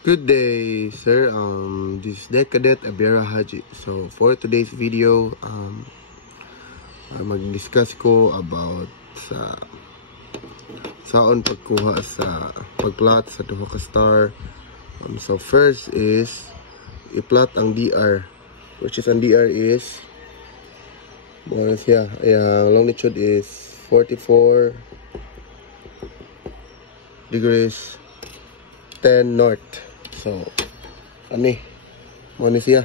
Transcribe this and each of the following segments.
Good day, sir. This is Decadet Abera Haji. So, for today's video, mag-discuss ko about sa saon pagkuha sa pagplot sa duha ka star. So, first is i-plot ang DR, which is ang DR is more siya. Ang longitude is 44 degrees 10 north. So, ano siya?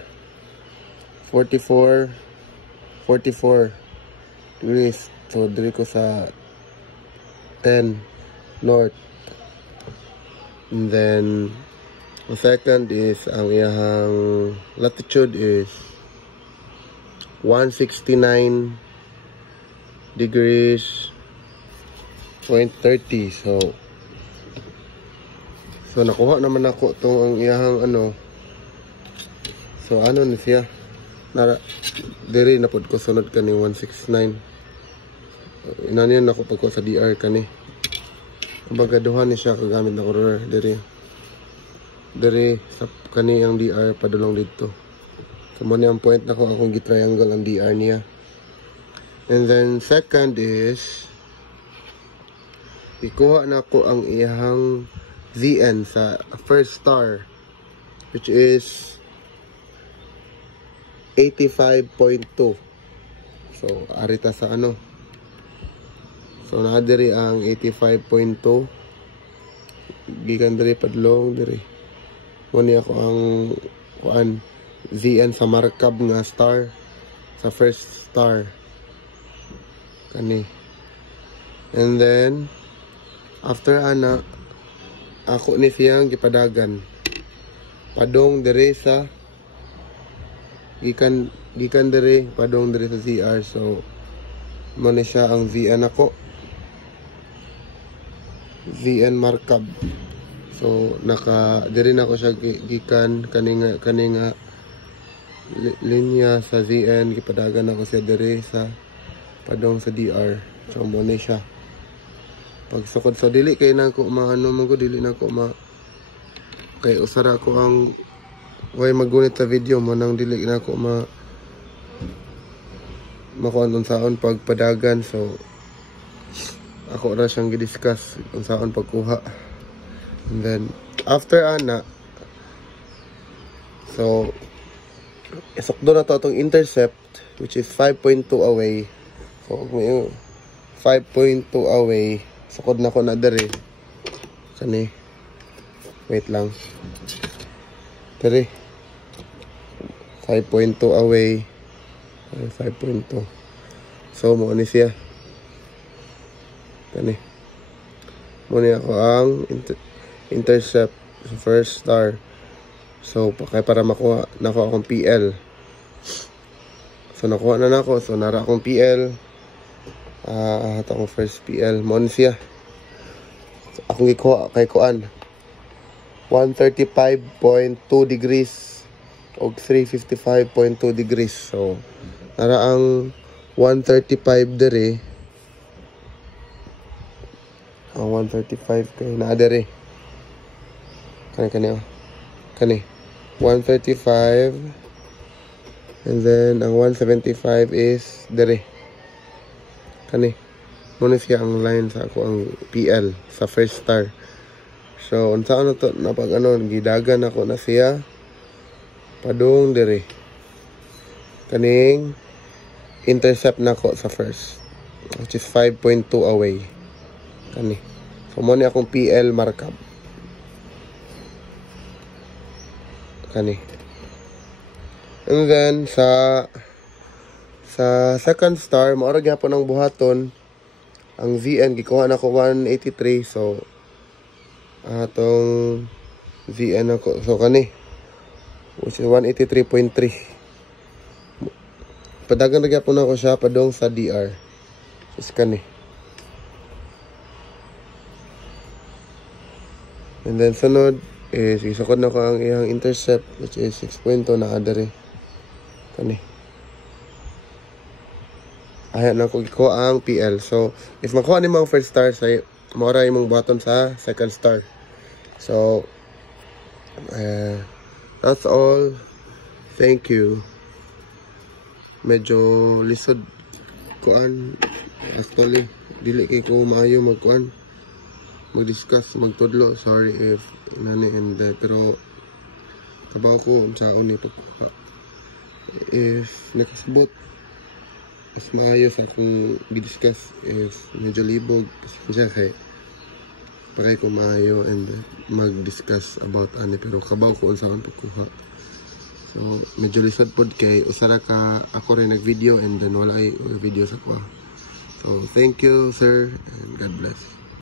44 degrees. So, diri ko sa 10 north. And then, the second is, ang iyang latitude is 169 degrees 0.30. So, nakuha naman ako itong ang iyahang So, na siya. Diri na pod ko sunod kani 169. Inaniyan ako pagko sa DR kani. Kumbaga duhan ni siya kagamit na corner diri sa kani ang DR padulong dito. So, mo ni ang point nako akong gi-triangle ang DR niya. And then second is ikuha na ko ang iyahang ZN sa first star, which is 85.2. So, arita sa So, nadiri ang 85.2. Gikan diri padlong diri. Muni ako ang ZN sa markab nga star sa first star. Kani. And then after ako ni siyang gipadagan padong dire sa gikan dire padong dire sa CR. So mo ni siya ang VN ako, VN markup. So naka dire na ko siya gikan kaninga linya sa VN, gipadagan ako siya dire sa padong sa DR. So mo ni siya pagsukod. So dili kay nako dili nako kay usara ko ang way magunit sa video mo nang dili nako makuan unsaon pagpadagan. So ako ra siyang gi-discuss unsaon pagkuha. And then after so isukdo na to atong intercept, which is 5.2 away. So may 5.2 away. Sukod na ko na dere. Kani. Wait lang. Dere. 5.2 away. 5.2. So, mo ni siya. Kani. Mo ni ako ang intercept sa first star. So, para makuha na ko akong PL. So, nakuha na ako. So, nara akong PL. Ito akong first PL. Mo ni siya. So, akong ikuha kay kuan 135.2 degrees o 355.2 degrees. So nara ang 135 dere. Ang 135 kay naa dere. Kani 135, and then ang 175 is dere. Kani muna siya ang line sa ako ang PL sa first star. So unsa to na pag gidagan ako na siya padung diri kaning intercept na ko sa first, which is 5.2 away. Kani so mo ni akong PL markup. Kani. And then sa second star mo ra gyapon ang buhaton. Ang VN gikuha na ko 183. So atong VN ako, so kani which is 183.3. Padagan na gyapon ako siya padong sa DR. Is kani. And then sunod is isukod na ko ang iyang intercept, which is 6.2 na adere. Kani. Ayan na ko ang PL. So if makuha ni mga first star, sa mora imong button sa second star. So That's all. Thank you. Medyo lisod kuan. Actually, dili kay ko maayo magkuan. Mag-discuss, magtudlo. Sorry if nani and pero kabaw ko sa ni pagkuha. If nakasabot, mas maayo sa akong gi-discuss. If medyo libog, kasi kay paray ko maayo and mag-discuss about ani pero kabaw ko unsa man pagkuha. So medyo lisod pod kay usara ka ako rin nag-video and then wala ay video sa kuha. So thank you sir and God bless.